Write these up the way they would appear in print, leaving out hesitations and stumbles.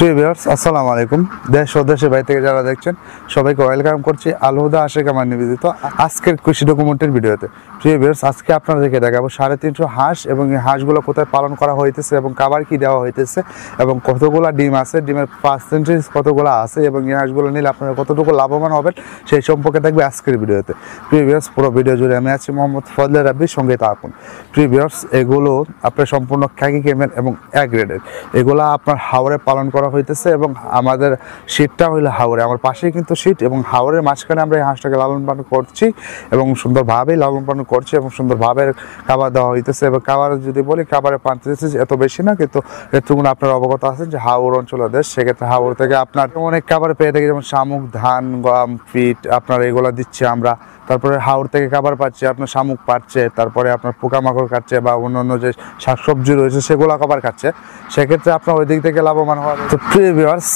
প্রিয় ভিউয়ার্স আসসালামু আলাইকুম। দেশ ও দেশের বাইরে থেকে যারা দেখছেন সবাইকে ওয়েলকাম করছি আল হুদা আশিক আমার নিবেদিত আজকের কৃষি ডকুমেন্টের ভিডিওতে। প্রিয় ভিউয়ার্স, আজকে আপনাদেরকে দেখাবো 350 হাঁস এবং এই হাঁসগুলো কোথায় পালন করা হইতেছে এবং খাবার কি দেওয়া হইতেছে এবং কতগুলা ডিম আছে, ডিমের পার্সেন্টেজ কতগুলো আছে এবং এই হাঁসগুলো নিলে আপনারা কতটুকু লাভবান হবেন সেই সম্পর্কে থাকবে আজকের ভিডিওতে। প্রিয় ভিউয়ার্স, পুরো ভিডিও জুড়ে আমি আছি মোহাম্মদ ফজলে রাব্বির সঙ্গে থাকুন। প্রিয় ভিউয়ার্স, এগুলো আপনার সম্পূর্ণ খাকি কেমেল এবং এ গ্রেডের, এগুলো আপনার হাওরে পালন করা হইতেছে এবং আমাদের শীতটা হইলো হাওরে, আমার পাশেই কিন্তু শীত এবং হাওরের মাঝখানে আমরা এই হাঁসটাকে লালন পালন করছি এবং সুন্দরভাবেই লালন পালন করছি এবং সুন্দরভাবে খাবার দেওয়া হইতেছে। এবং খাবার যদি বলি, খাবারের পার্সেন্টেজ এত বেশি না, কিন্তু এতটুকু আপনার অবগত আছেন যে হাওর অঞ্চল দেশ, সেক্ষেত্রে হাওর থেকে আপনার অনেক খাবার পেয়ে থাকি, যেমন শামুক, ধান, গম, ফিট আপনার এগুলো দিচ্ছি আমরা। তারপরে হাওর থেকে খাবার পাচ্ছে, আপনার শামুক পাচ্ছে, তারপরে আপনার পোকামাকড় খাচ্ছে বা অন্যান্য যে শাকসবজি রয়েছে সেগুলো খাবার খাচ্ছে, সেক্ষেত্রে আপনার ওই দিক থেকে লাভবান হওয়া। তো প্রিয় ভিউয়ার্স,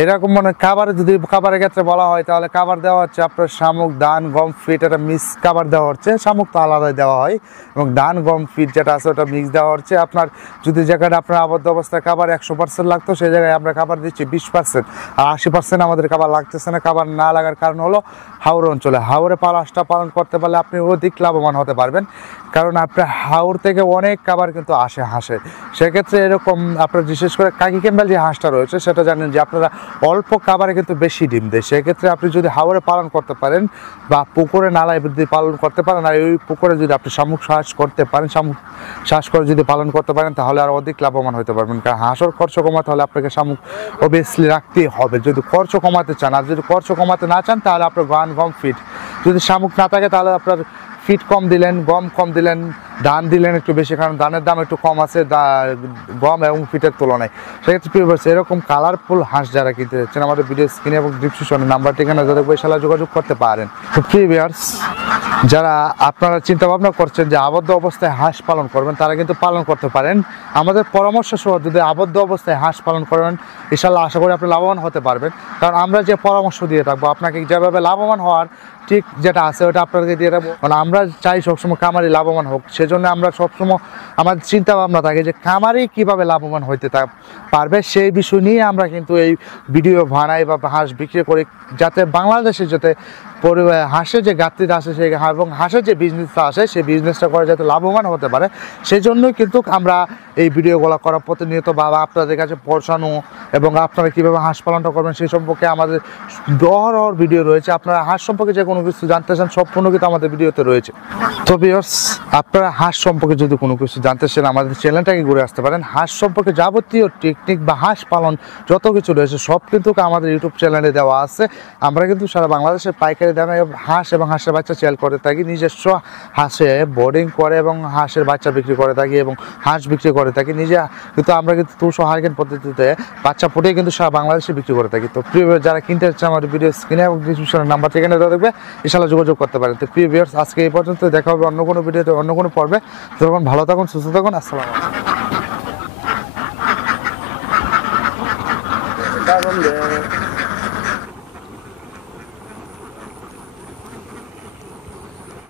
এরকম মানে খাবার যদি খাবারের ক্ষেত্রে বলা হয় তাহলে খাবার দেওয়া হচ্ছে আপনার শামুক, ধান, গম, ফিট, এটা মিক্স খাবার দেওয়া হচ্ছে। শামুক তো আলাদাই দেওয়া হয় এবং ধান, গম, ফিট যেটা আছে ওটা মিক্স দেওয়া হচ্ছে। আপনার যদি জায়গাটা আপনার আবদ্ধ অবস্থায় খাবার 100% লাগতো, সেই জায়গায় আমরা খাবার দিচ্ছি 20%, আর 80% আমাদের খাবার লাগতেছে না। খাবার না লাগার কারণ হলো হাওর অঞ্চলে, হাওরে হাঁসটা পালন করতে পারলে আপনি অধিক লাভবান হতে পারবেন, কারণ আপনার হাওর থেকে অনেক খাবার কিন্তু আসে হাঁসে। সেক্ষেত্রে এরকম আপনার বিশেষ করে কাকি ক্যাম্বেল যে হাঁসটা রয়েছে সেটা জানেন যে আপনারা অল্প খাবারে কিন্তু বেশি ডিম দেয়। সেক্ষেত্রে আপনি যদি হাওরে পালন করতে পারেন বা পুকুরে নালায় যদি পালন করতে পারেন, আর ওই পুকুরে যদি আপনি শামুক চাষ করতে পারেন, শামুক চাষ করে যদি পালন করতে পারেন, তাহলে আর অধিক লাভবান হতে পারবেন। কারণ হাঁসের খরচ কমাতে হলে আপনাকে শামুক অবভিয়াসলি রাখতেই হবে যদি খরচ কমাতে চান। আর যদি খরচ কমাতে না চান তাহলে আপনার ধান, গম, ফিট, যদি শামুক না থাকে তাহলে আপনার ফিট কম দিলেন, গম কম দিলেন, ধান দিলেন একটু বেশি, কারণ ধানের দাম একটু কম আছে গম এবং ফিটের তুলনায়। সেক্ষেত্রে প্রিয় ভিউয়ার্স, এরকম কালারফুল হাঁস যারা কিনতে যাচ্ছেন আমাদের ভিডিও স্ক্রিনে এবং ডিসক্রিপশনে নাম্বার ঠিকানা যাদের বইশালা যোগাযোগ করতে পারেন। তো প্রিয় ভিউয়ার্স, যারা আপনারা চিন্তা ভাবনা করছেন যে আবদ্ধ অবস্থায় হাঁস পালন করবেন, তারা কিন্তু পালন করতে পারেন। আমাদের পরামর্শ সহ যদি আবদ্ধ অবস্থায় হাঁস পালন করেন, ইনশাআল্লাহ আশা করি আপনি লাভবান হতে পারবেন। কারণ আমরা যে পরামর্শ দিয়ে থাকবো আপনাকে যেভাবে লাভবান হওয়ার ঠিক যেটা আছে ওটা আপনাকে দিয়ে দেবো। কারণ আমরা চাই সবসময় খামারি লাভবান হোক, সেজন্য আমরা সবসময় আমাদের চিন্তা ভাবনা থাকে যে খামারি কীভাবে লাভবান হইতে পারবে সেই বিষয় নিয়ে আমরা কিন্তু এই ভিডিও বানাই বা হাঁস বিক্রি করি, যাতে বাংলাদেশে যাতে হাঁসের যে ঘাটতিটা আসে সেই এবং হাঁসের যে বিজনেসটা আসে সেই বিজনেসটা করে যাতে লাভবান হতে পারে, সেই জন্যই কিন্তু আমরা এই ভিডিওগুলো করা প্রতিনিয়ত বা আপনাদের কাছে পৌঁছানো এবং আপনারা কীভাবে হাঁস পালনটা করবেন সেই সম্পর্কে আমাদের অহরহ ভিডিও রয়েছে। আপনারা হাঁস সম্পর্কে যে কোনো কিছু জানতে চান সম্পূর্ণ কিন্তু আমাদের ভিডিওতে রয়েছে। তো ভিউয়ার্স, আপনারা হাঁস সম্পর্কে যদি কোনো কিছু জানতে চান আমাদের চ্যানেলটাকে ঘুরে আসতে পারেন। হাঁস সম্পর্কে যাবতীয় টেকনিক বা হাঁস পালন যত কিছু রয়েছে সব কিন্তু আমাদের ইউটিউব চ্যানেলে দেওয়া আছে। আমরা কিন্তু সারা বাংলাদেশের পাইকারি দামে হাঁস এবং হাঁসের বাচ্চা সেল করে থাকি, নিজস্ব হাঁসে বোর্ডিং করে এবং হাঁসের বাচ্চা বিক্রি করে থাকি এবং হাঁস বিক্রি করে থাকি নিজে, কিন্তু আমরা কিন্তু 200 হার্গেন পদ্ধতিতে বাচ্চা ফুটিয়ে কিন্তু সারা বাংলাদেশে বিক্রি করে থাকি। তো প্রিয় যারা কিনতে চাচ্ছে আমাদের ভিডিও স্ক্রিনে এবং ডিসক্রিপশনের নাম্বার ঠিকানা দেওয়া দেখবে, ইনশাআল্লাহ যোগাযোগ করতে পারেন। তো প্রিয় ভিউয়ার্স, আজকে এই পর্যন্ত, দেখা হবে অন্য কোনো ভিডিওতে অন্য কোনো পর্বে। তখন ভালো থাকুন, সুস্থ থাকুন, আসসালামু আলাইকুম।